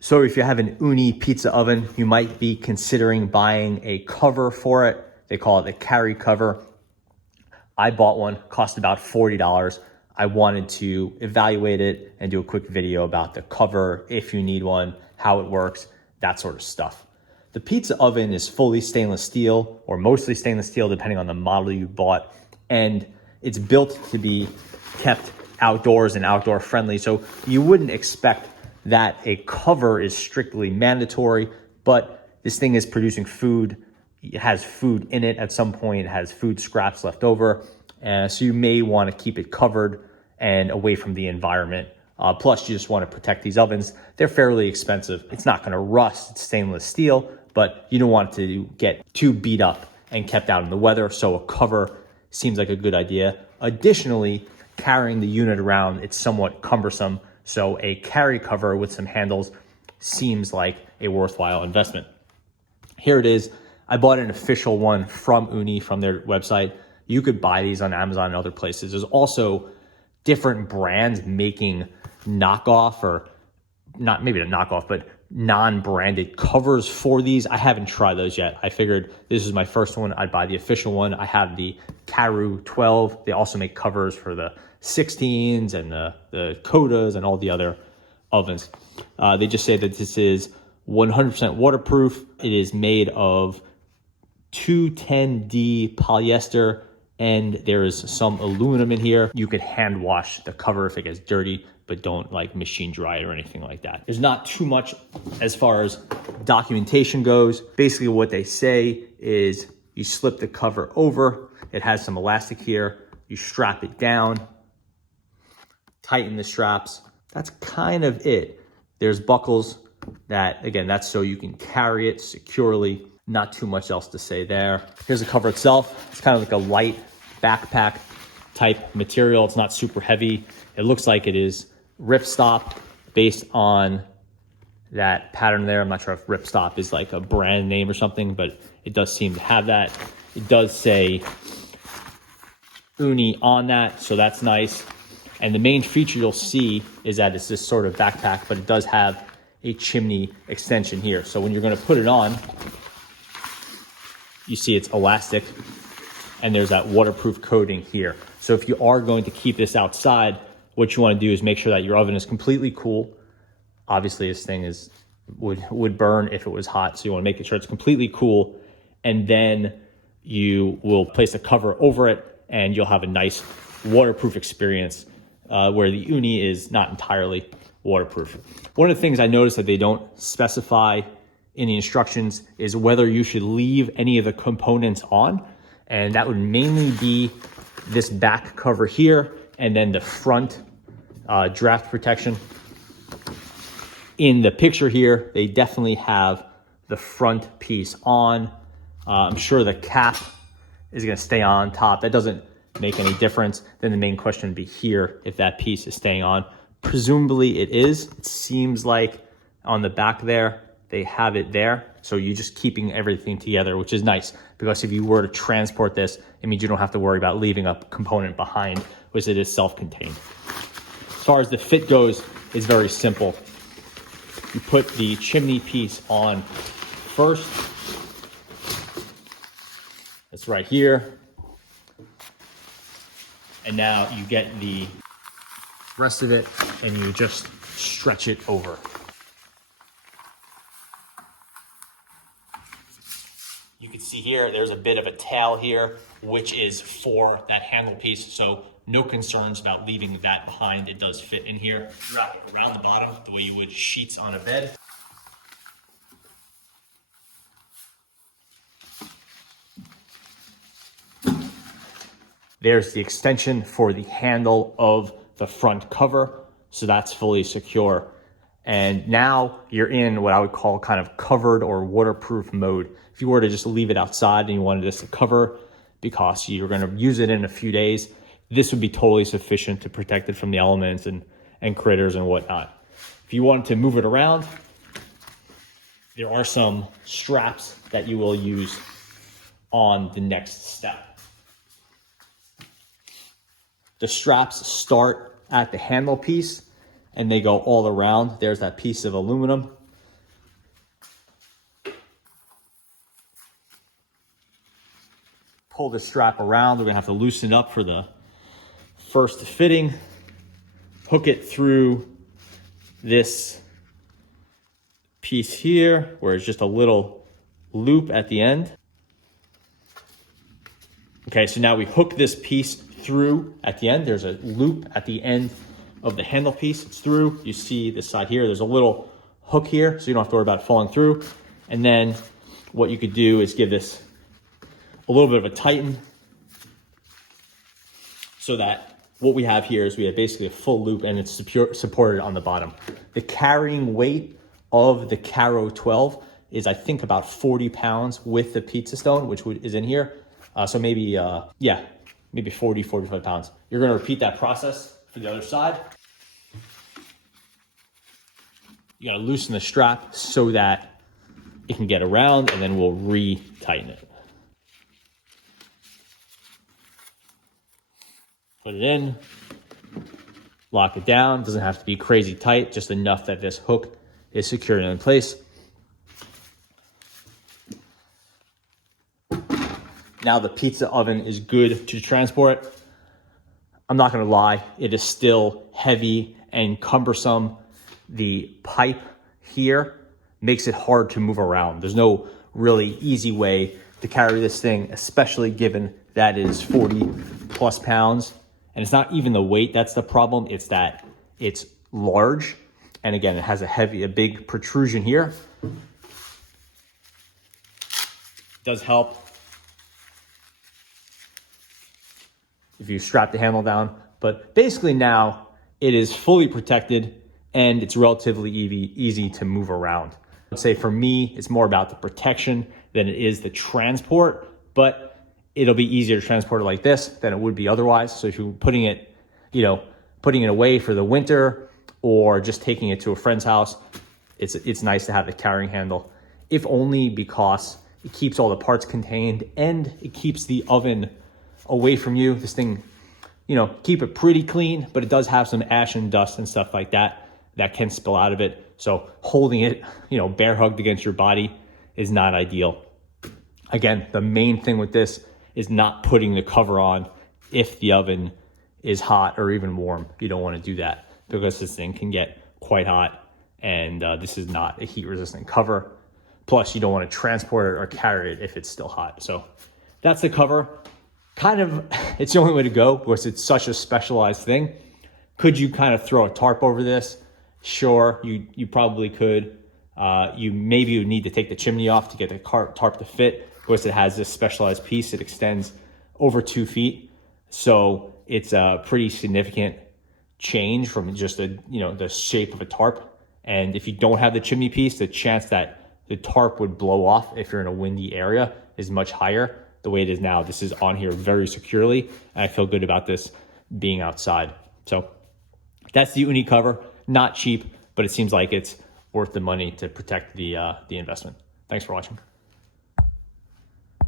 So if you have an Ooni pizza oven, you might be considering buying a cover for it. They call it the carry cover. I bought one, cost about $40. I wanted to evaluate it and do a quick video about the cover, if you need one, how it works, that sort of stuff. The pizza oven is fully stainless steel, or mostly stainless steel, depending on the model you bought. And it's built to be kept outdoors and outdoor friendly. So you wouldn't expect that a cover is strictly mandatory, but this thing is producing food. It has food in it at some point. It has food scraps left over. So you may want to keep it covered and away from the environment. Plus, you just want to protect these ovens. They're fairly expensive. It's not going to rust. It's stainless steel, but you don't want it to get too beat up and kept out in the weather. So a cover seems like a good idea. Additionally, carrying the unit around, it's somewhat cumbersome. So a carry cover with some handles seems like a worthwhile investment. Here it is. I bought an official one from Ooni, from their website. You could buy these on Amazon and other places. There's also different brands making knockoff, or not maybe a knockoff, but non-branded covers for these. I haven't tried those yet. I figured this is my first one. I'd buy the official one. I have the Karu 12. They also make covers for the 16s and the Kodas and all the other ovens. They just say that this is 100% waterproof. It is made of 210D polyester, and there is some aluminum in here. You could hand wash the cover if it gets dirty, but don't like machine dry it or anything like that. There's not too much as far as documentation goes. Basically what they say is you slip the cover over. It has some elastic here. You strap it down, tighten the straps. That's kind of it. There's buckles that, again, that's so you can carry it securely. Not too much else to say there. Here's the cover itself. It's kind of like a light backpack type material. It's not super heavy. It looks like it is ripstop based on that pattern there. I'm not sure if ripstop is like a brand name or something, but it does seem to have that. It does say Ooni on that, so that's nice. And the main feature you'll see is that it's this sort of backpack, but it does have a chimney extension here. So when you're going to put it on, you see it's elastic, and there's that waterproof coating here. So if you are going to keep this outside, what you want to do is make sure that your oven is completely cool. Obviously, this thing would burn if it was hot, so you want to make sure it's completely cool, and then you will place a cover over it, and you'll have a nice waterproof experience, where the Ooni is not entirely waterproof. One of the things I noticed that they don't specify in the instructions is whether you should leave any of the components on, and that would mainly be this back cover here and then the front draft protection. In the picture here, they definitely have the front piece on. I'm sure the cap is going to stay on top. That doesn't make any difference. Then the main question would be here, if that piece is staying on. Presumably it is. It seems like on the back there, they have it there. So you're just keeping everything together, which is nice, because if you were to transport this, it means you don't have to worry about leaving a component behind, which it is self-contained. As far as the fit goes, it's very simple. You put the chimney piece on first. It's right here. And now you get the rest of it and you just stretch it over. You can see here, there's a bit of a tail here, which is for that handle piece. So no concerns about leaving that behind. It does fit in here. Wrap it around the bottom the way you would sheets on a bed. There's the extension for the handle of the front cover. So that's fully secure. And now you're in what I would call kind of covered or waterproof mode. If you were to just leave it outside and you wanted this to cover because you're going to use it in a few days, this would be totally sufficient to protect it from the elements and critters and whatnot. If you wanted to move it around, there are some straps that you will use on the next step. The straps start at the handle piece and they go all around. There's that piece of aluminum. pull the strap around. We're gonna have to loosen it up for the first fitting, hook it through this piece here where it's just a little loop at the end. Okay, so now we hook this piece through at the end. There's a loop at the end of the handle piece. It's through. You see this side here, there's a little hook here, so you don't have to worry about it falling through. And then what you could do is give this a little bit of a tighten, so that what we have here is we have basically a full loop and it's supported on the bottom. The carrying weight of the Karu 12 is, I think, about 40 pounds with the pizza stone, which is in here. So maybe, maybe 40, 45 pounds. You're gonna repeat that process for the other side. You gotta loosen the strap so that it can get around, and then we'll re-tighten it. Put it in, lock it down. Doesn't have to be crazy tight, just enough that this hook is secured in place. Now the pizza oven is good to transport. I'm not gonna lie, it is still heavy and cumbersome. The pipe here makes it hard to move around. There's no really easy way to carry this thing, especially given that it is 40 plus pounds. And it's not even the weight that's the problem, it's that it's large. And again, it has a big protrusion here. Does help if you strap the handle down, but basically now it is fully protected and it's relatively easy to move around. I'd say for me, it's more about the protection than it is the transport, but it'll be easier to transport it like this than it would be otherwise. So if you're putting it away for the winter or just taking it to a friend's house, it's nice to have the carrying handle, if only because it keeps all the parts contained and it keeps the oven away from you. This thing, keep it pretty clean, but it does have some ash and dust and stuff like that can spill out of it. So holding it, bear hugged against your body is not ideal. Again, the main thing with this is not putting the cover on if the oven is hot or even warm. You don't want to do that because this thing can get quite hot, and this is not a heat resistant cover. Plus you don't want to transport it or carry it if it's still hot. So that's the cover. It's the only way to go because it's such a specialized thing. Could you kind of throw a tarp over this? Sure, you probably could. Maybe would need to take the chimney off to get the tarp to fit because it has this specialized piece. It extends over 2 feet. So it's a pretty significant change from just the shape of a tarp. And if you don't have the chimney piece, the chance that the tarp would blow off if you're in a windy area is much higher. The way it is now, this is on here very securely, and I feel good about this being outside. So that's the Ooni cover. Not cheap, but it seems like it's worth the money to protect the investment. Thanks for watching.